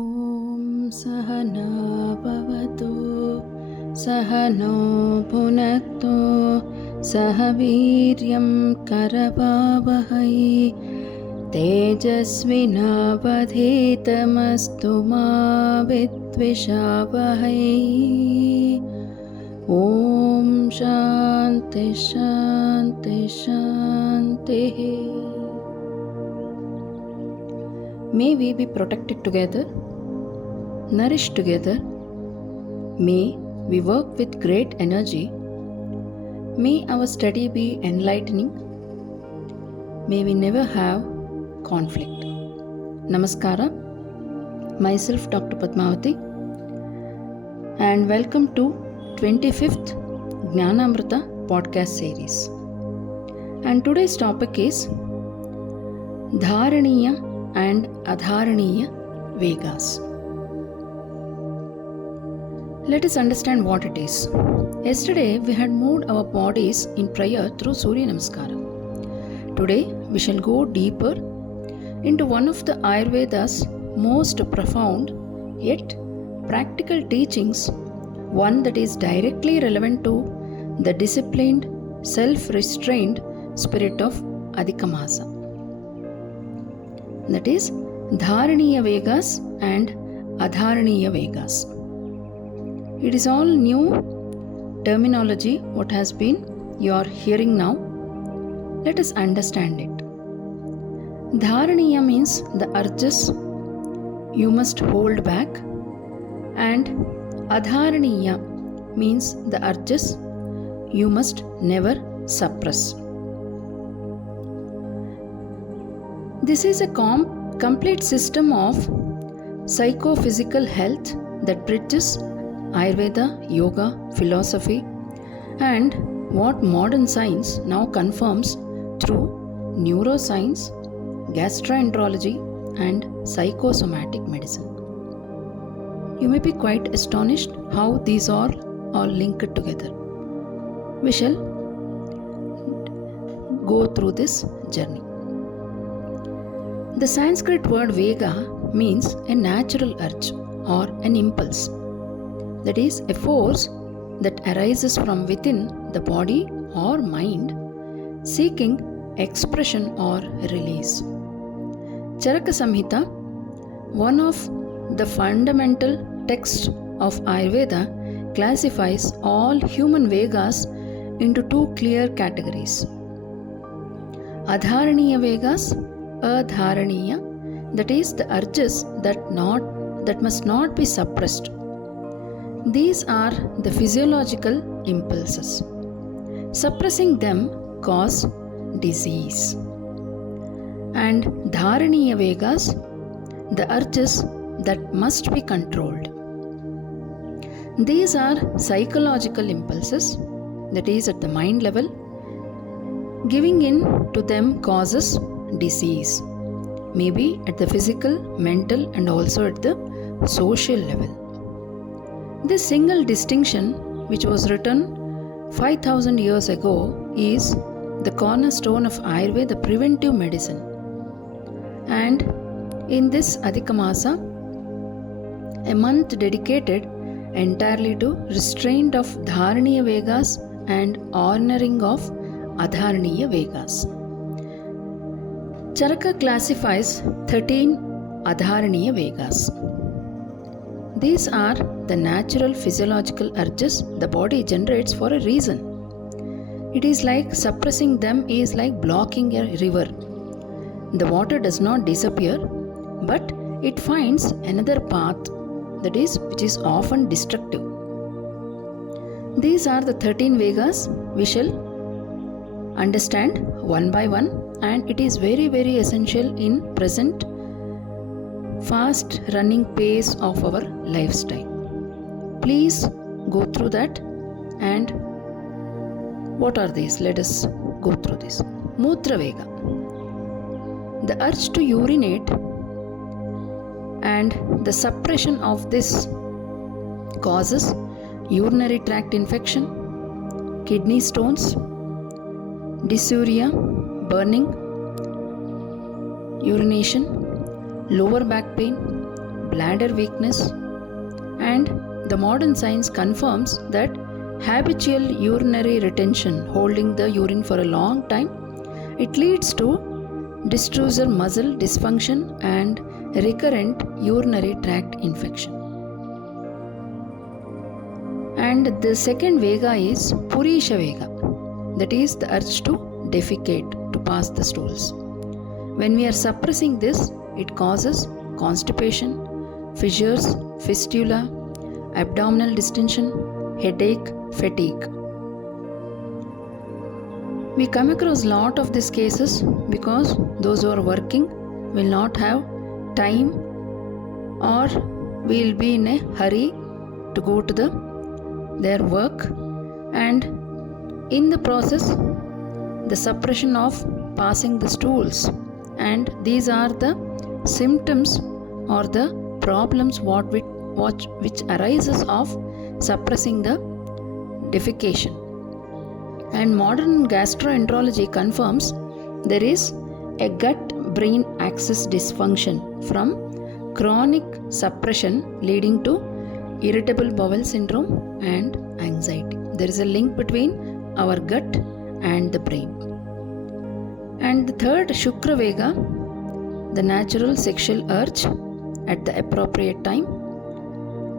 ॐ सहना भवतु सहनौ भुनक्तु सह वीर्यं करवावहै तेजस्विनावधीतमस्तु मा विद्विषावहै। ॐ शान्ति शान्ति शान्तिः। May we be protected together, nourished together. May we work with great energy. May our study be enlightening. May we never have conflict. Namaskara. Myself Dr. Padmavati, and welcome to 25th Jnanaamrutha podcast series. And today's topic is Adharaneeya and Adharaneeya Vegas. Let us understand what it is. Yesterday we had moved our bodies in prayer through Surya Namaskara. Today we shall go deeper into one of the Ayurveda's most profound yet practical teachings, one that is directly relevant to the disciplined, self-restrained spirit of Adhika Masa. That is Dharaneeya Vegas and Adharaneeya Vegas. It is all new terminology what has been you are hearing now. Let us understand it. Dharaneeya means the urges you must hold back, and Adharaneeya means the urges you must never suppress. This is a complete system of psychophysical health that bridges Ayurveda, yoga, philosophy, and what modern science now confirms through neuroscience, gastroenterology, and psychosomatic medicine. You may be quite astonished how these are all linked together. We shall go through this journey. The Sanskrit word Vega means a natural urge or an impulse. That is, a force that arises from within the body or mind, seeking expression or release. Charaka Samhita, one of the fundamental texts of Ayurveda, classifies all human Vegas into two clear categories: Adharaneeya Vegas, Adharaneeya, that is the urges that must not be suppressed. These are the physiological impulses. Suppressing them cause disease. And Dharaneeya Vegas, the urges that must be controlled. These are psychological impulses, that is at the mind level. Giving in to them causes disease, maybe at the physical, mental, and also at the social level. This single distinction, which was written 5,000 years ago, is the cornerstone of Ayurveda preventive medicine. And in this Adhika Masa, a month dedicated entirely to restraint of Dharaneeya Vegas and honoring of Adharaneeya Vegas. Charaka classifies 13 Adharaneeya Vegas. These are the natural physiological urges the body generates for a reason. It is like suppressing them is like blocking a river. The water does not disappear, but it finds another path, that is, which is often destructive. These are the 13 Vegas. We shall understand one by one, and it is very, very essential in present fast running pace of our lifestyle. Please go through that. And what are these? Let us go through this. Mutra Vega, the urge to urinate, and the suppression of this causes urinary tract infection, kidney stones, dysuria, burning, urination, lower back pain, bladder weakness, and the modern science confirms that habitual urinary retention, holding the urine for a long time, it leads to destructive muscle dysfunction and recurrent urinary tract infection. And the second Vega is Purisha Vega, that is the urge to defecate, to pass the stools. When we are suppressing this, it causes constipation, fissures, fistula, abdominal distension, headache, fatigue. We come across a lot of these cases because those who are working will not have time or will be in a hurry to go to their work, and in the process the suppression of passing the stools, and these are the symptoms or the problems which arises of suppressing the defecation. And modern gastroenterology confirms there is a gut-brain axis dysfunction from chronic suppression leading to irritable bowel syndrome and anxiety. There is a link between our gut and the brain. And the third, Shukra Vega, the natural sexual urge at the appropriate time,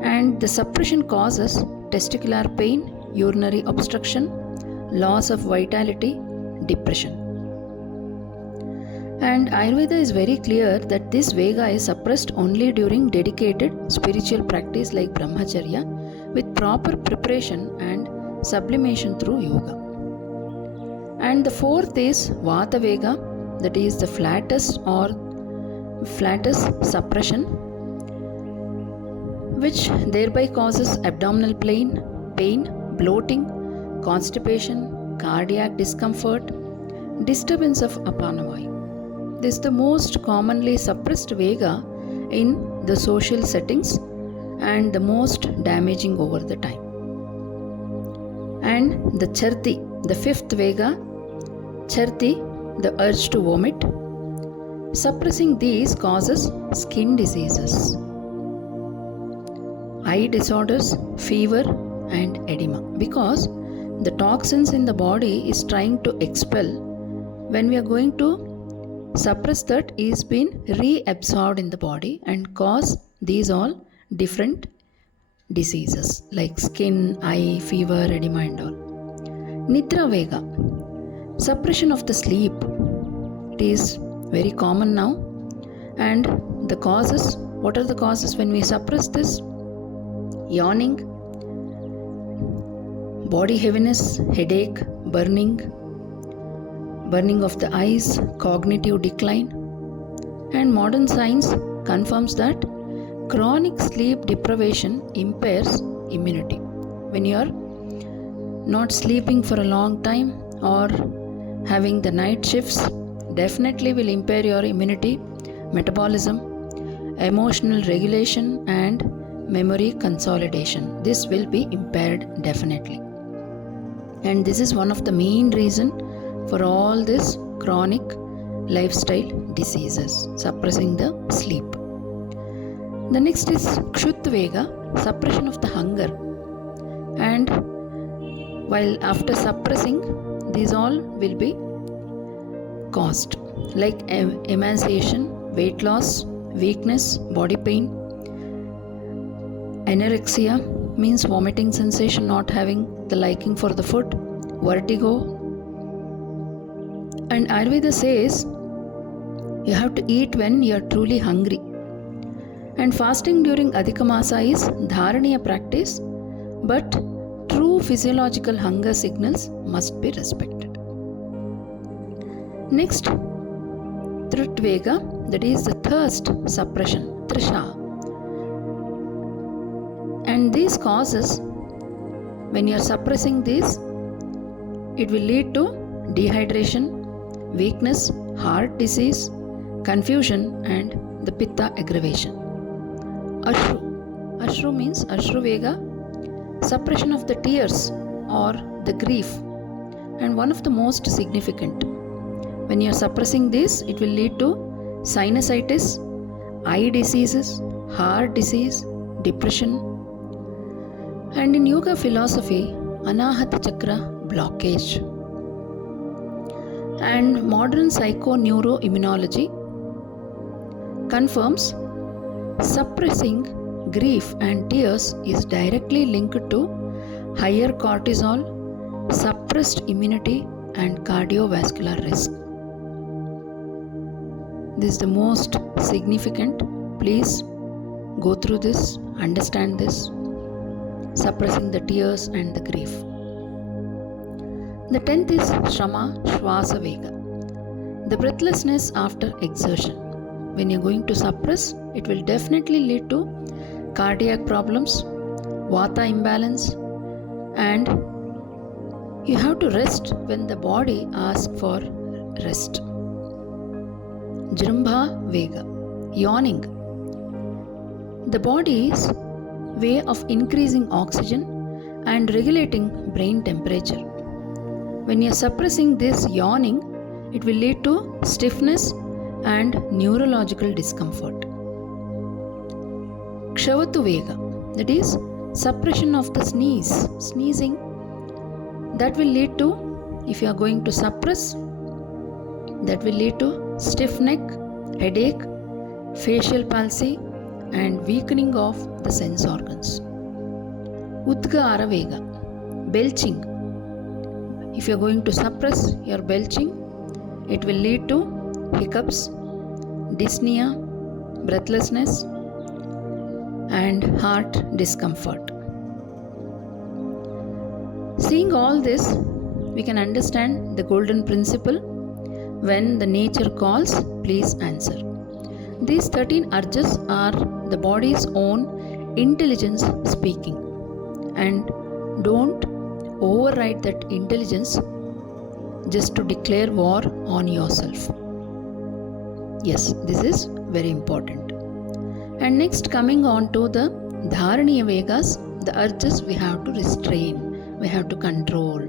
and the suppression causes testicular pain, urinary obstruction, loss of vitality, depression. And Ayurveda is very clear that this Vega is suppressed only during dedicated spiritual practice like Brahmacharya with proper preparation and sublimation through yoga. And the fourth is Vata Vega, that is the flatus suppression, which thereby causes abdominal pain, bloating, constipation, cardiac discomfort, disturbance of Apanavaya. This is the most commonly suppressed Vega in the social settings and the most damaging over the time. And the Charti, the fifth Vega, Charti, the urge to vomit. Suppressing these causes skin diseases, eye disorders, fever and edema, because the toxins in the body is trying to expel. When we are going to suppress that, is being reabsorbed in the body and cause these all different diseases like skin, eye, fever, edema and all. Nidra Vega, suppression of the sleep. It is very common now, and the causes, what are the causes when we suppress this? Yawning, body heaviness, headache, burning of the eyes, cognitive decline. And modern science confirms that chronic sleep deprivation impairs immunity. When you are not sleeping for a long time or having the night shifts, definitely will impair your immunity, metabolism, emotional regulation and memory consolidation. This will be impaired definitely. And this is one of the main reason for all this chronic lifestyle diseases, suppressing the sleep. The next is Kshuddha Vega, suppression of the hunger. And while after suppressing, these all will be caused like emaciation, weight loss, weakness, body pain, anorexia means vomiting sensation, not having the liking for the food, vertigo. And Ayurveda says you have to eat when you are truly hungry. And fasting during Adhika Masa is dharaneeya practice, but true physiological hunger signals must be respected. Next, Tritvega, that is the thirst suppression, Trisha. And these causes, when you are suppressing this, it will lead to dehydration, weakness, heart disease, confusion and the pitta aggravation. Ashru means Ashru Vega, suppression of the tears or the grief, and one of the most significant. When you are suppressing this, it will lead to sinusitis, eye diseases, heart disease, depression. And in yoga philosophy, Anahata Chakra blockage. And modern psychoneuroimmunology confirms suppressing grief and tears is directly linked to higher cortisol, suppressed immunity, and cardiovascular risk. This is the most significant. Please go through this, understand this. Suppressing the tears and the grief. The 10th is Shrama Shwasa Vega, the breathlessness after exertion. When you're going to suppress, it will definitely lead to cardiac problems, vata imbalance, and you have to rest when the body asks for rest. Jrumbha Vega, yawning. The body's way of increasing oxygen and regulating brain temperature. When you are suppressing this yawning, it will lead to stiffness and neurological discomfort. Kshavatu Vega, that is suppression of the sneezing. That will lead to, if you are going to suppress, that will lead to stiff neck, headache, facial palsy, and weakening of the sense organs. Udgara Vega, belching. If you are going to suppress your belching, it will lead to hiccups, dyspnea, breathlessness, and heart discomfort. Seeing all this, we can understand the golden principle: when the nature calls, please answer. These 13 urges are the body's own intelligence speaking, and don't override that intelligence just to declare war on yourself. Yes, this is very important. And next, coming on to the Dharaneeya Vegas, the urges we have to restrain, we have to control,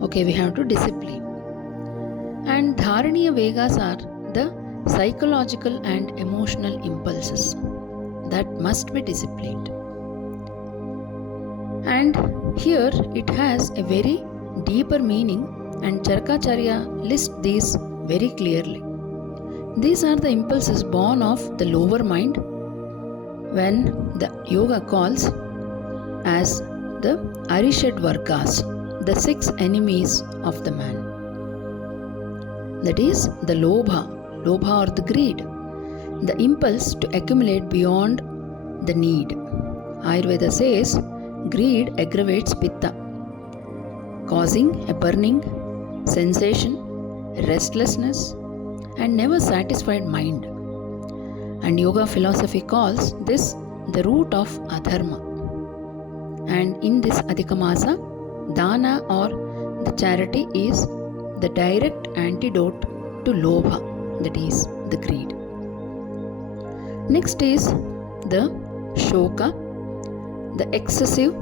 we have to discipline. And Dharaneeya Vegas are the psychological and emotional impulses that must be disciplined. And here it has a very deeper meaning, and Charkacharya lists these very clearly. These are the impulses born of the lower mind, when the yoga calls as the Arishad Vargas, the 6 enemies of the man. That is the lobha or the greed, the impulse to accumulate beyond the need. Ayurveda says greed aggravates pitta, causing a burning sensation, restlessness, and never satisfied mind. And yoga philosophy calls this the root of adharma. And in this Adhikamasa, dana or the charity is the direct antidote to lobha, that is the greed. Next is the shoka, the excessive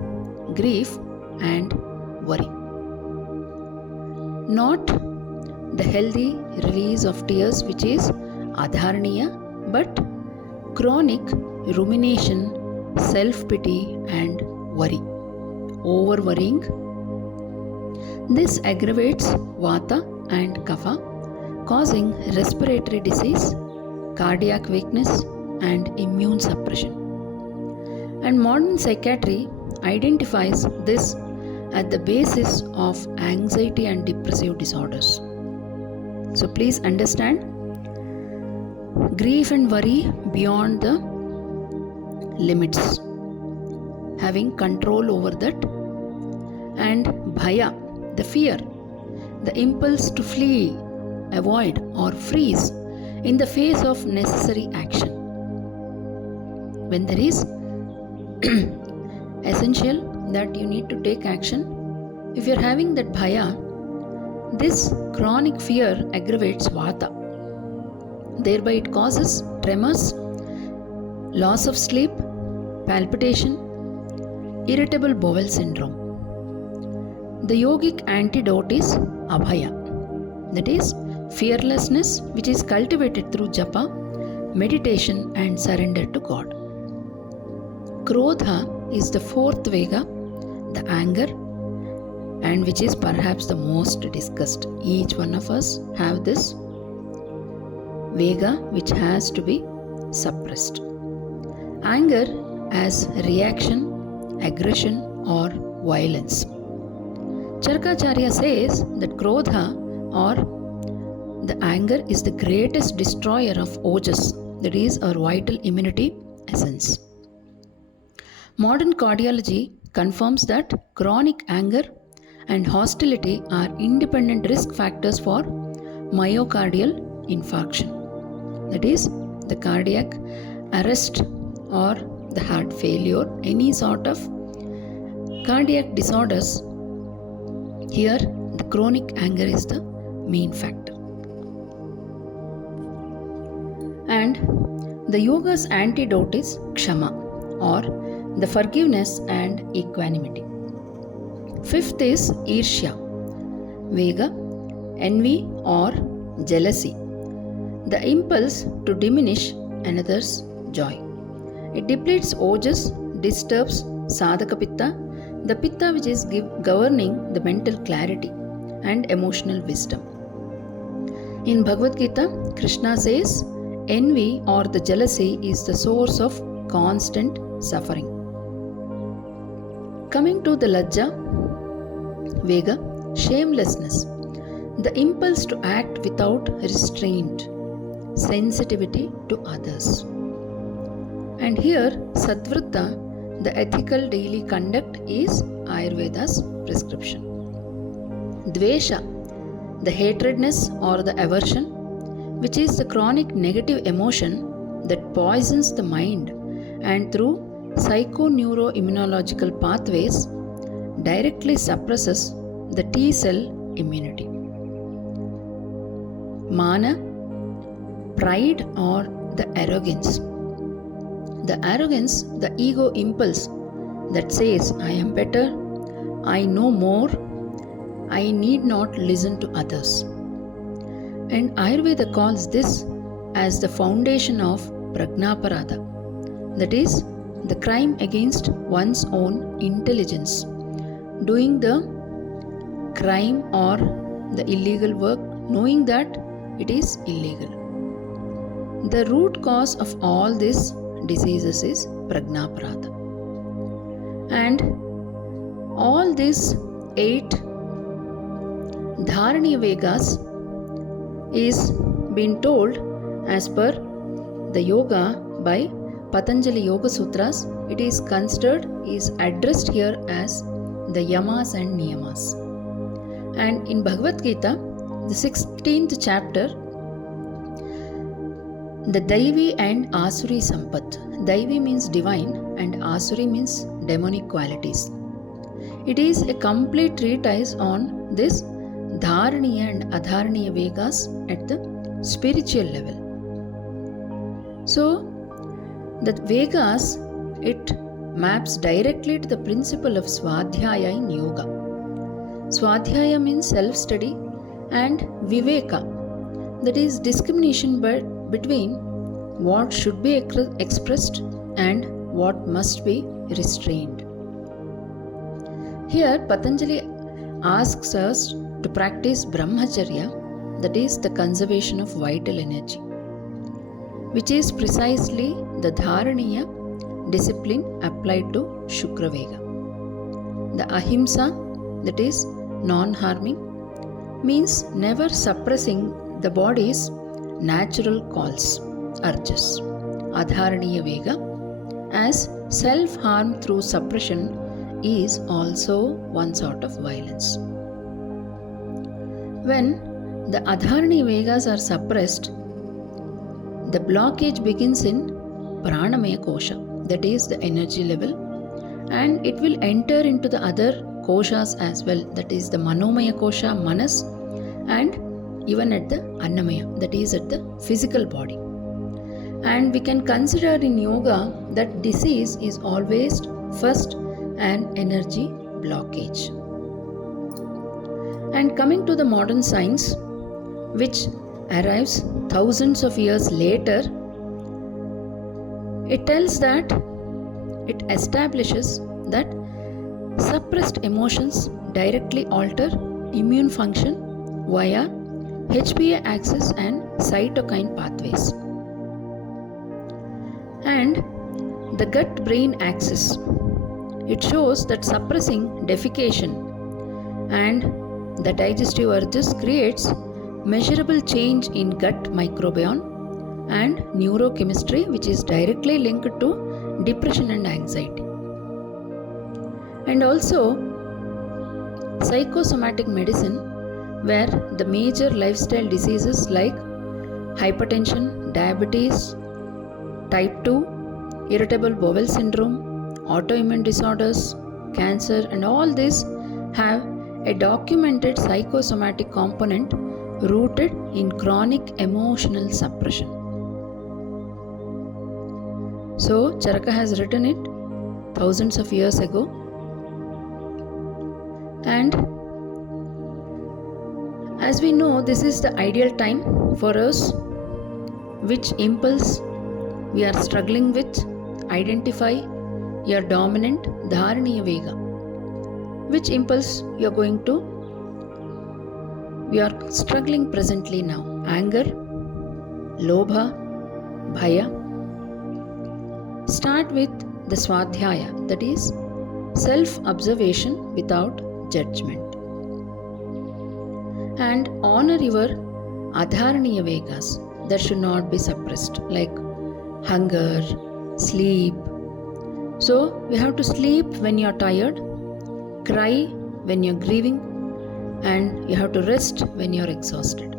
grief and worry. Not the healthy release of tears, which is Adharaneeya, but chronic rumination, self-pity and worry, over-worrying. This aggravates vata and kapha, causing respiratory disease, cardiac weakness and immune suppression. And modern psychiatry identifies this at the basis of anxiety and depressive disorders. So please understand, grief and worry beyond the limits, having control over that, and bhaya, the fear, the impulse to flee, avoid or freeze in the face of necessary action. When there is essential that you need to take action, if you are having that bhaya, this chronic fear aggravates vata. Thereby it causes tremors, loss of sleep, palpitation, irritable bowel syndrome. The yogic antidote is abhaya, that is fearlessness, which is cultivated through japa, meditation and surrender to God. Krodha is the fourth Vega, the anger, and which is perhaps the most discussed. Each one of us have this Vega which has to be suppressed. Anger as reaction, aggression, or violence. Charkacharya says that Krodha or the anger is the greatest destroyer of ojas, that is our vital immunity essence. Modern cardiology confirms that chronic anger and hostility are independent risk factors for myocardial infarction, that is the cardiac arrest or the heart failure, any sort of cardiac disorders. Here the chronic anger is the main factor. And the yoga's antidote is kshama, or the forgiveness and equanimity. Fifth is irsha, vega, envy or jealousy, the impulse to diminish another's joy. It depletes ojas, disturbs sadhaka pitta, the pitta which is governing the mental clarity and emotional wisdom. In Bhagavad Gita, Krishna says, envy or the jealousy is the source of constant suffering. Coming to the lajja, vega, shamelessness, the impulse to act without restraint, sensitivity to others. And here, sadvritta, the ethical daily conduct, is Ayurveda's prescription. Dvesha, the hatredness or the aversion, which is the chronic negative emotion that poisons the mind and through psychoneuroimmunological pathways directly suppresses the T cell immunity. Mana, pride or the arrogance. The arrogance, the ego impulse that says, I am better, I know more, I need not listen to others. And Ayurveda calls this as the foundation of prajnaparada, that is, the crime against one's own intelligence, doing the crime or the illegal work knowing that it is illegal. The root cause of all these diseases is prajnaparada. And all these 8 dharaneeya vegas is being told as per the yoga by Patanjali Yoga Sutras. It is considered, is addressed here as the yamas and niyamas. And in Bhagavad Gita, the 16th chapter, the Daivi and Asuri Sampat. Daivi means divine and Asuri means demonic qualities. It is a complete treatise on this Dharaneeya and Adharaneeya Vegas at the spiritual level. So, the Vegas, it maps directly to the principle of Swadhyaya in yoga. Swadhyaya means self-study, and Viveka, that is discrimination between what should be expressed and what must be restrained. Here Patanjali asks us to practice brahmacharya, that is the conservation of vital energy, which is precisely the dharaneeya discipline applied to Shukravega. The ahimsa, that is non-harming, means never suppressing the body's natural calls, urges. Adharaneeya Vega, as self-harm through suppression, is also one sort of violence. When the Adharaneeya Vegas are suppressed, the blockage begins in Pranamaya Kosha, that is the energy level, and it will enter into the other koshas as well, that is the Manomaya Kosha, Manas, and even at the Annamaya, that is at the physical body. And we can consider in yoga that disease is always first an energy blockage. And coming to the modern science, which arrives thousands of years later, it tells that it establishes that suppressed emotions directly alter immune function via HPA axis and cytokine pathways. And the gut brain axis, it shows that suppressing defecation and the digestive urges creates measurable change in gut microbiome and neurochemistry, which is directly linked to depression and anxiety. And also psychosomatic medicine, where the major lifestyle diseases like hypertension, diabetes, type 2, irritable bowel syndrome, autoimmune disorders, cancer, and all this have a documented psychosomatic component rooted in chronic emotional suppression. So, Charaka has written it thousands of years ago, and as we know, this is the ideal time for us. Which impulse we are struggling with, identify your dominant dharaneeya vega. Which impulse you are struggling presently now? Anger, lobha, bhaya. Start with the swadhyaya, that is self-observation without judgment. And honor your adharaneeya vegas that should not be suppressed, like hunger, sleep. So we have to sleep when you are tired, cry when you are grieving, and you have to rest when you are exhausted.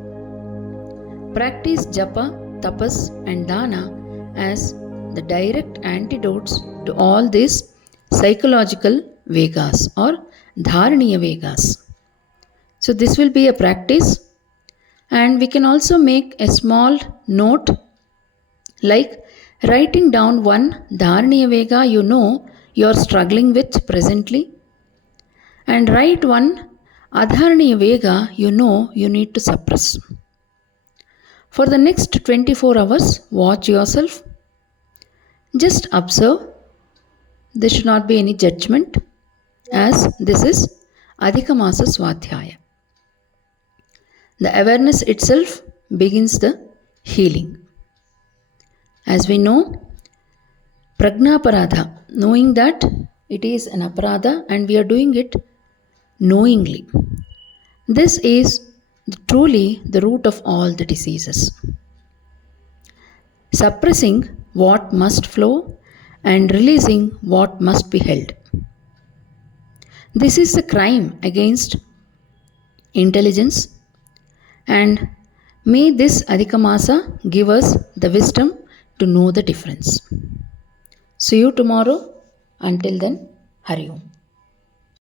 Practice japa, tapas, and dana as the direct antidotes to all these psychological vegas or dharaneeya vegas. So this will be a practice, and we can also make a small note like writing down one dharaneeya vega you are struggling with presently, and write one adharaneeya vega you need to suppress. For the next 24 hours, watch yourself. Just observe. There should not be any judgment, as this is Adhika Masa Swadhyaya. The awareness itself begins the healing. As we know, prajnaparadha, knowing that it is an aparadha and we are doing it knowingly. This is truly the root of all the diseases. Suppressing what must flow and releasing what must be held. This is a crime against intelligence, and may this Adhika Masa give us the wisdom to know the difference. See you tomorrow. Until then, Hari Om.